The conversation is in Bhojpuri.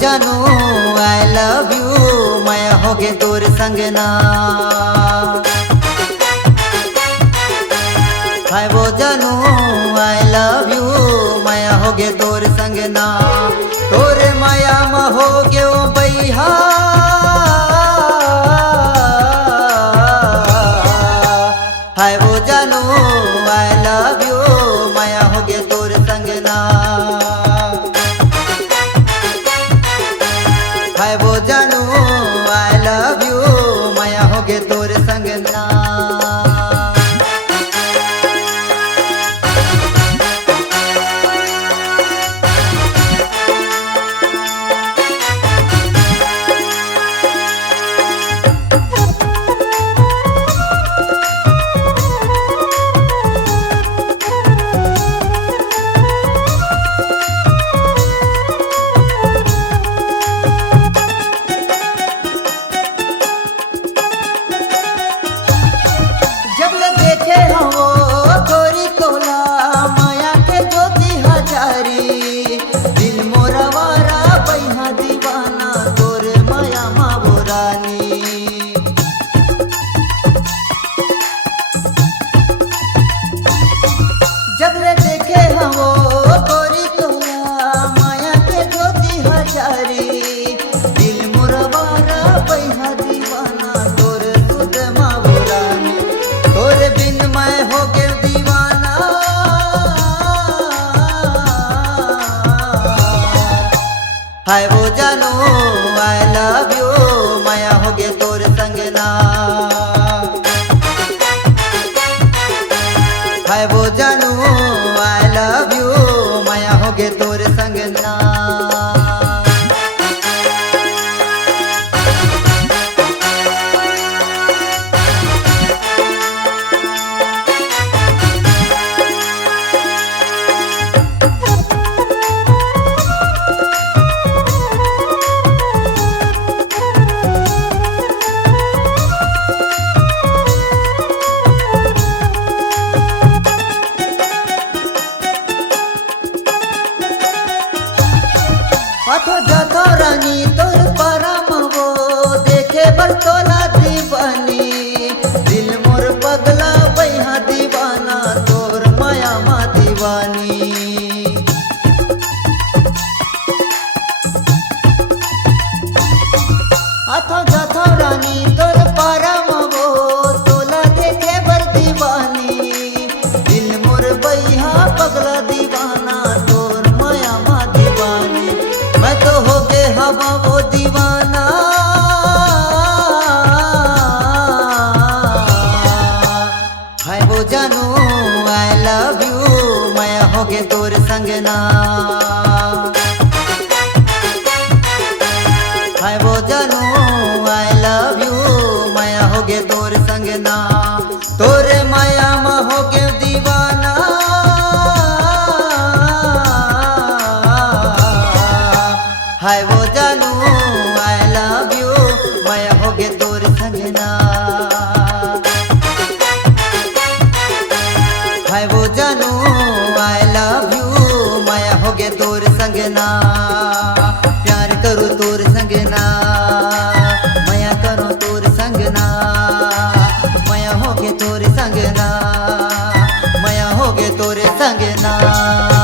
जानू आई लव यू मैं होगे तोर संगना। हाय वो जानू आई लव यू मैं होगे तोर संगना। तोरे माया में होगे ओ बैहा हाय वो जानू आई लव यू मैं होगे तोर संगना। हाय वो जानू आई लव यू मैं होगे तोर संगना। हाय वो जानू आई लव यू मैं होगे तोर संगना। हाय वो जानू आई लव यू मैं होगे तोर संगना। अथो जथो रानी तोर परम वो देखे बर तोला दीवानी। दिल मोर पगला बैहा दीवाना तोर माया मा दीवानी। अथो जथो रानी तोर परम वो तोला देखे बर दीवानी। दिल मोर बैहा पगला दीवाना तोर माया मा दीवानी। मैं तो हो गए हवा वो दीवाना। हाय वो जानू आई लव यू मैं होगे तोर संगना। हाय वो जानू आई लव यू मैं होगे तोर संगना। तोरे माया में होगे दीवाना। हाय वो जानू आई लव यू मैं होगे तोर संगना। हाय वो जानू आई लव यू मैं होगे तोर संगना। प्यार करो तोर संगना मैं करो तोर संगना। मैं होगे तोर संगना मैं होगे तोर संगना।